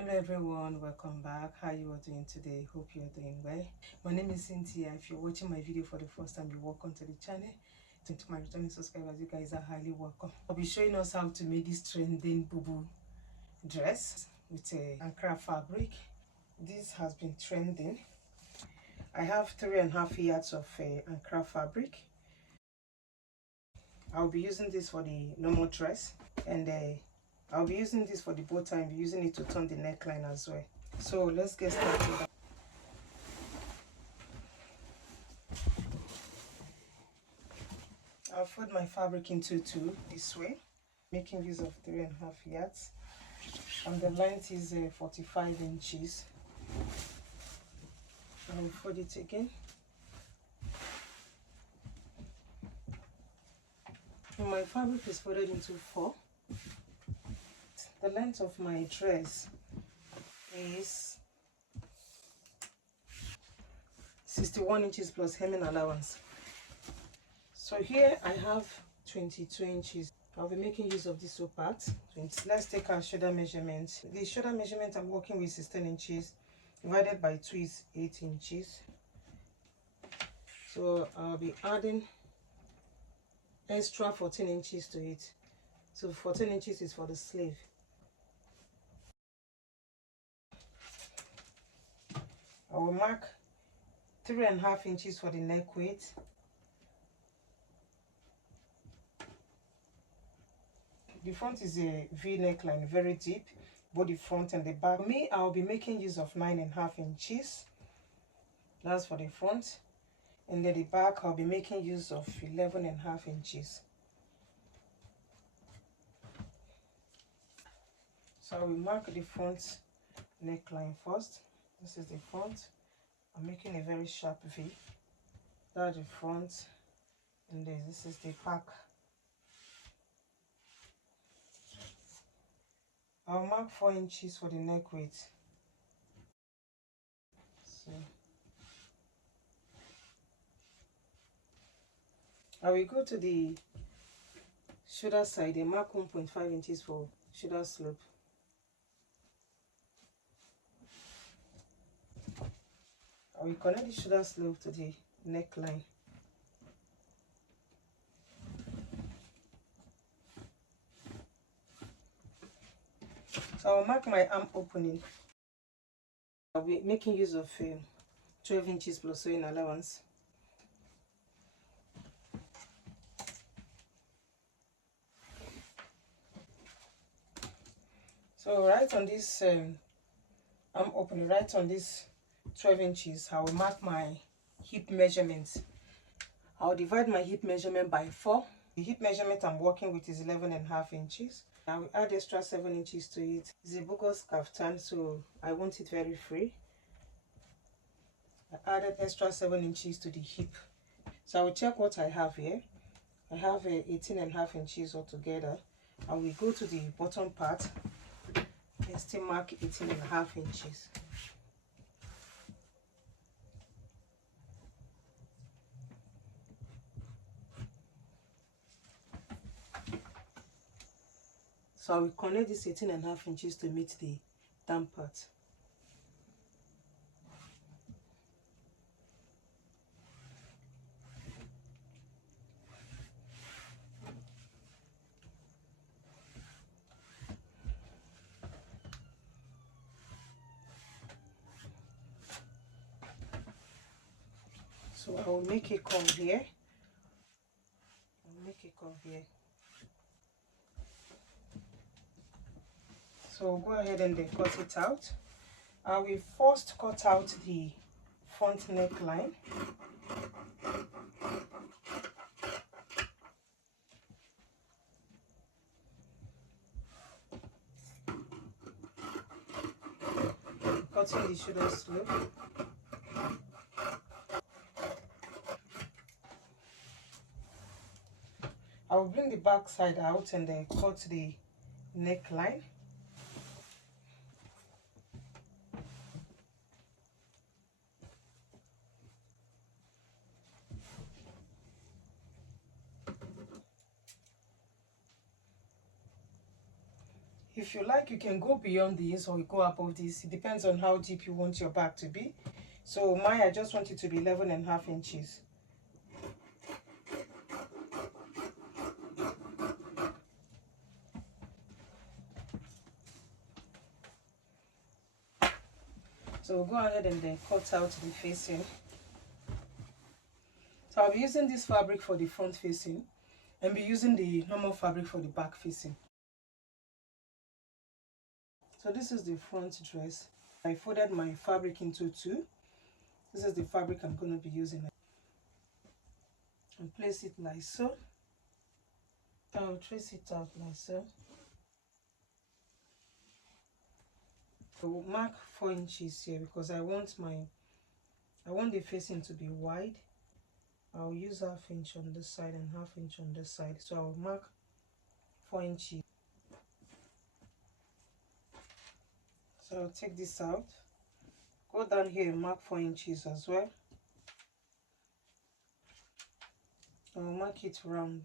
Hello everyone, welcome back. How you are doing today? Hope you're doing well. My name is Cynthia. If you're watching my video for the first time, you're welcome to the channel. To my returning subscribers, you guys are highly welcome. I'll be showing us how to make this trending Bubu dress with a Ankara fabric. This has been trending. I have 3.5 yards of Ankara fabric. I'll be using this for the normal dress, and I'll be using this for the bow tie. I'll be using it to turn the neckline as well. So let's get started. I'll fold my fabric into two this way, making use of 3.5 yards, and the length is 45 inches. I will fold it again. And my fabric is folded into 4. The length of my dress is 61 inches plus hemming allowance. So here I have 22 inches. I'll be making use of this whole part. Let's take our shoulder measurement. The shoulder measurement I'm working with is 10 inches. Divided by 2 is 8 inches. So I'll be adding extra 14 inches to it. So 14 inches is for the sleeve. I will mark 3.5 inches for the neck weight. The front is a V neckline, very deep, both the front and the back. Me, I'll be making use of 9.5 inches. That's for the front. And then the back, I'll be making use of 11.5 inches. So I will mark the front neckline first. This is the front. I'm making a very sharp V. That's the front. And then this is the back. I'll mark 4 inches for the neck weight. So I will go to the shoulder side and mark 1.5 inches for shoulder slope. I will connect the shoulder slope to the neckline. So I'll mark my arm opening. I'll be making use of 12 inches plus sewing allowance. So right on this arm opening, right on this 12 inches, I will mark my hip measurements. I'll divide my hip measurement by 4. The hip measurement I'm working with is 11.5 inches. I will add extra 7 inches to it. It's a Bubu Kaftan, so I want it very free. I added extra 7 inches to the hip. So I will check what I have here. I have 18.5 inches altogether. I will go to the bottom part and still mark 18.5 inches. So I will connect this 18.5 inches to meet the down part. So I will make a curve here. So go ahead and then cut it out. I will first cut out the front neckline. Cutting the shoulder slope. I will bring the back side out and then cut the neckline. If you like, you can go beyond this or go above this. It depends on how deep you want your bag to be. So mine, I just want it to be 11.5 inches. So we'll go ahead and then cut out the facing. So I'll be using this fabric for the front facing and be using the normal fabric for the back facing. So this is the front dress. I folded my fabric into two. This is the fabric I'm going to be using. And place it like so. I'll trace it out like so. I will mark 4 inches here because I want the facing to be wide. I'll use 1/2 inch on this side and 1/2 inch on this side. So I'll mark 4 inches. So I'll take this out. Go down here and mark 4 inches as well. I'll mark it round.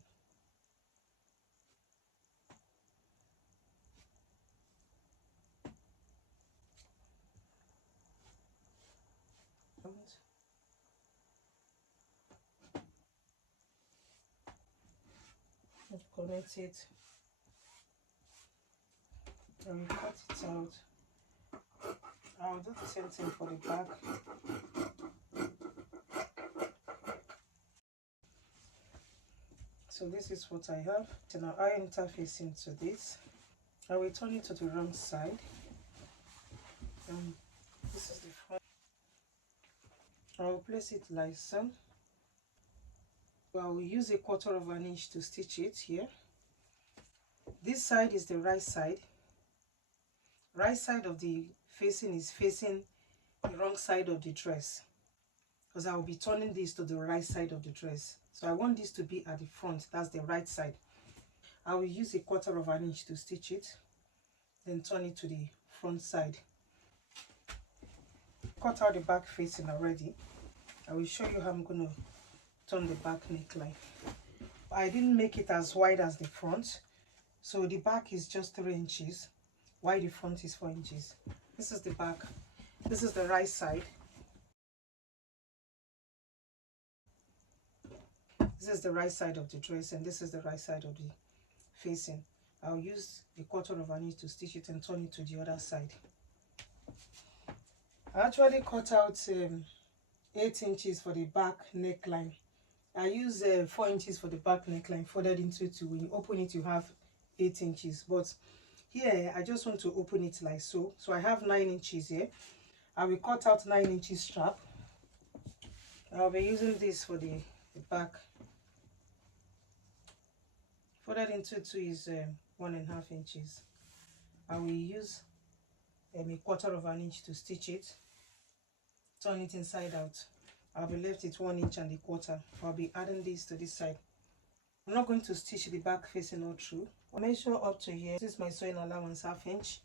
Connect it. And cut it out. I'll do the same thing for the back. So this is what I have. So now I interface into this. I will turn it to the wrong side. This is the front. I will place it like so. I will use 1/4 inch to stitch it here. This side is the right side. Right side of the facing is facing the wrong side of the dress, because I will be turning this to the right side of the dress. So I want this to be at the front. That's the right side. I will use 1/4 inch to stitch it, then turn it to the front side. Cut out the back facing already. I will show you how I'm going to turn the back neckline. I didn't make it as wide as the front, so the back is just 3 inches, while the front is 4 inches. This is the back. This is the right side. This is the right side of the dress, and this is the right side of the facing. I'll use 1/4 inch to stitch it and turn it to the other side. I actually cut out 8 inches for the back neckline. I use 4 inches for the back neckline, folded into two. When you open it, you have 8 inches. But here, I just want to open it like so. So I have 9 inches here. I will cut out 9 inches strap. I'll be using this for the back. Folded into two is 1.5 inches. I will use 1/4 inch to stitch it. Turn it inside out. I'll be left with 1 inch and 1/4. I'll be adding this to this side. I'm not going to stitch the back facing all through. I'll measure up to here. This is my sewing allowance, 1/2 inch.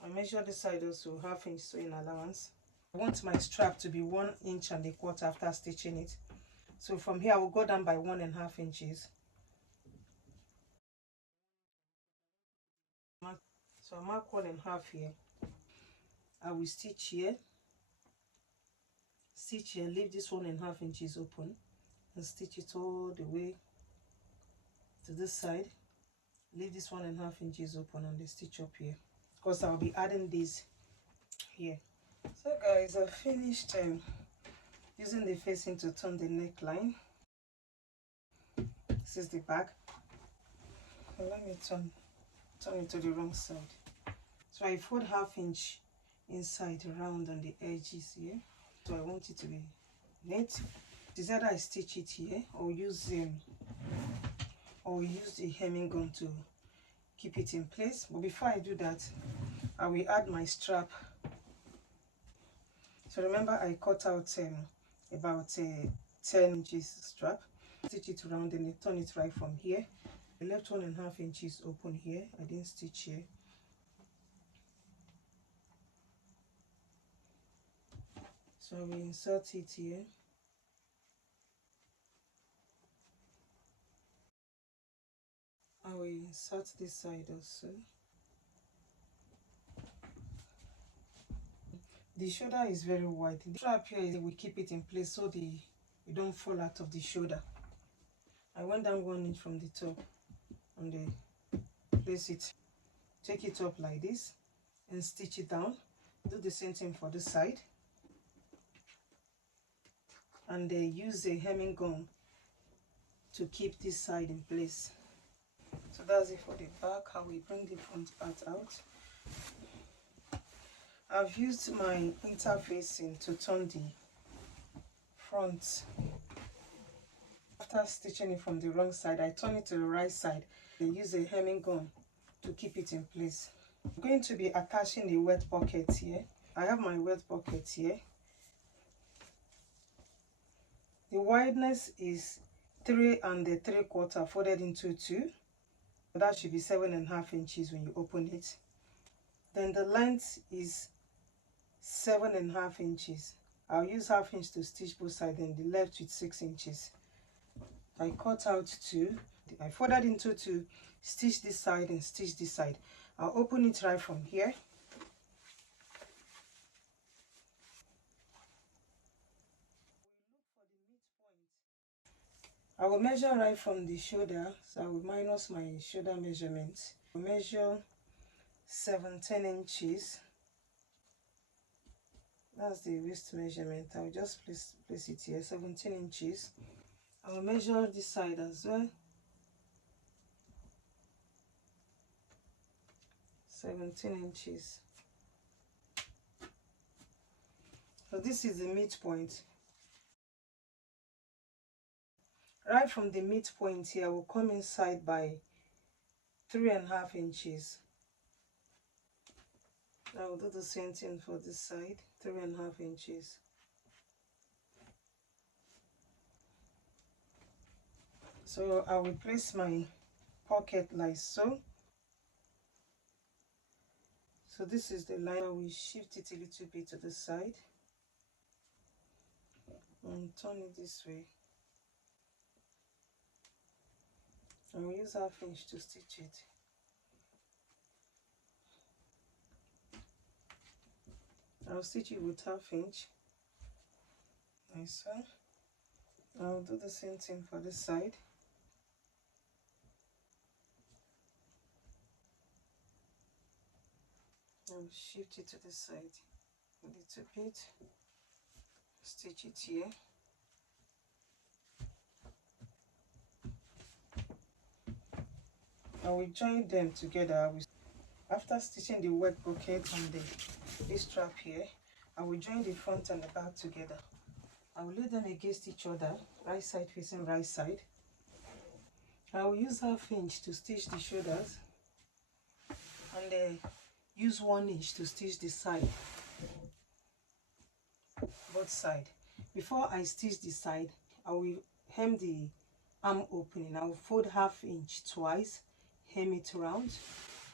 I'll measure this side also, 1/2 inch sewing allowance. I want my strap to be 1 inch and 1/4 after stitching it. So from here I will go down by 1.5 inches. So I mark 1.5 here. I will stitch here, leave this 1.5 inches open, and stitch it all the way to this side. Leave this 1.5 inches open and the stitch up here, because I'll be adding this here. So guys, I finished using the facing to turn the neckline. This is the back. Let me turn it to the wrong side. So I fold 1/2 inch inside around on the edges here. So I want it to be neat. It's either I stitch it here or use the hemming gun to keep it in place. But before I do that, I will add my strap. So remember, I cut out about 10 inches strap. Stitch it around and turn it right from here. I left 1.5 inches open here. I didn't stitch here. So I will insert it here. I will insert this side also. The shoulder is very wide. The strap here will keep it in place so you don't fall out of the shoulder. I went down 1 inch from the top and place it. Take it up like this and stitch it down. Do the same thing for this side. And use a hemming gun to keep this side in place. So that's it for the back. I will bring the front part out. I've used my interfacing to turn the front. After stitching it from the wrong side, I turn it to the right side and use a hemming gun to keep it in place. I'm going to be attaching a wet pocket here. I have my wet pocket here. The wideness is 3 3/4 folded into 2. That should be 7.5 inches when you open it. Then the length is 7.5 inches. I'll use 1/2 inch to stitch both sides, and the left with 6 inches. I cut out 2. I folded into 2, stitch this side and stitch this side. I'll open it right from here. I will measure right from the shoulder, so I will minus my shoulder measurement. I will measure 17 inches. That's the waist measurement. I will just place it here, 17 inches. I will measure this side as well. 17 inches. So this is the midpoint. Right from the midpoint here, I will come inside by 3.5 inches. I will do the same thing for this side, 3.5 inches. So I will place my pocket like so. So this is the line. I will shift it a little bit to the side and turn it this way. I will use 1/2 inch to stitch it. I'll stitch it with 1/2 inch. Like so. I'll do the same thing for this side. I'll shift it to the side a little bit. Stitch it here. I will join them together. After stitching the wet pocket and this strap here, I will join the front and the back together. I will lay them against each other, right side facing right side. I will use 1/2 inch to stitch the shoulders and use 1 inch to stitch the side, both sides. Before I stitch the side, I will hem the arm opening. I will fold 1/2 inch twice, hem it round.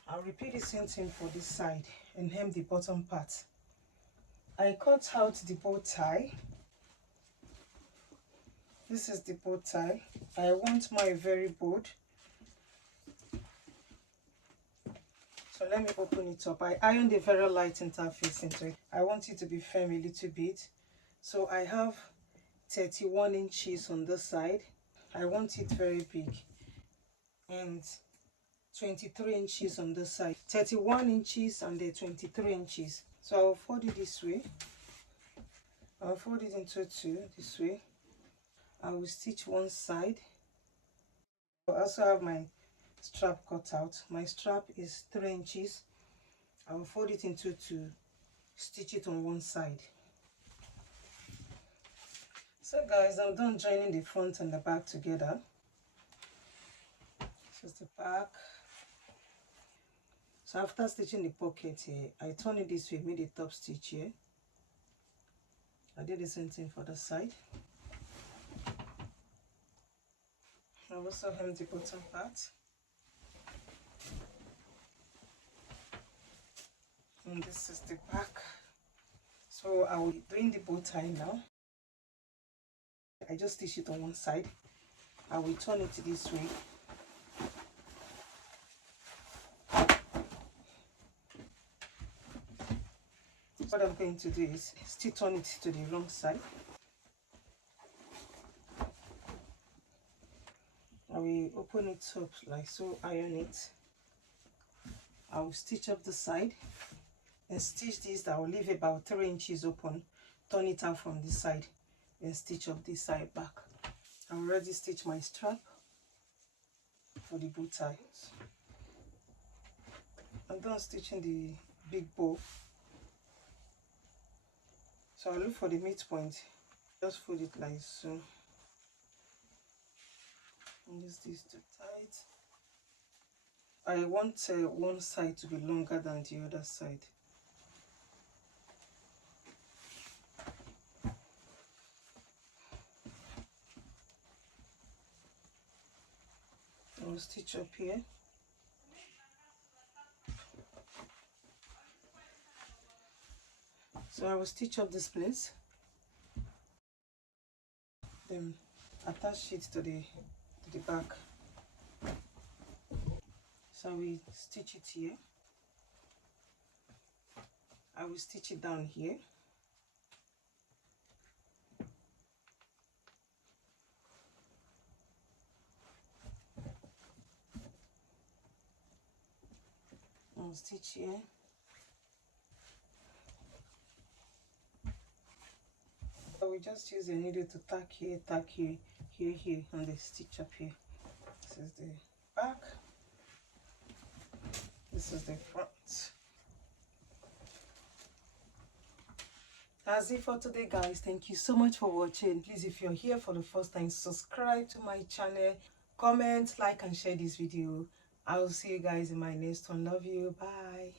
I'll repeat the same thing for this side and hem the bottom part. I cut out the bow tie. This is the bow tie. I want my very bold. So let me open it up. I ironed a very light interface into it. I want it to be firm a little bit. So I have 31 inches on this side. I want it very big. And 23 inches on this side. 31 inches and 23 inches. So I'll fold it this way. I'll fold it into 2 this way. I will stitch one side. I also have my strap cut out. My strap is 3 inches. I will fold it into 2, stitch it on one side. So guys, I'm done joining the front and the back together. This is the back. So after stitching the pocket here, I turn it this way, made a top stitch here. I did the same thing for the side. I also hem the bottom part. And this is the back. So I will be doing the bow tie now. I just stitch it on one side. I will turn it this way. What I'm going to do is still turn it to the wrong side. I will open it up like so, iron it. I will stitch up the side and stitch this. That will leave about 3 inches open. Turn it out from this side and stitch up this side back. I already stitched my strap for the bow tie. I'm done stitching the big bow. So I'll look for the midpoint. Just fold it like so. And use this to tie it. I want one side to be longer than the other side. I'll stitch up here. So I will stitch up this place. Then attach it to the back. So we stitch it here. I will stitch it down here. I'll stitch here. So we just use a needle to tack here, here, and then stitch up here. This is the back. This is the front. That's it for today, guys. Thank you so much for watching. Please, if you're here for the first time, subscribe to my channel, comment, like, and share this video. I will see you guys in my next one. Love you. Bye.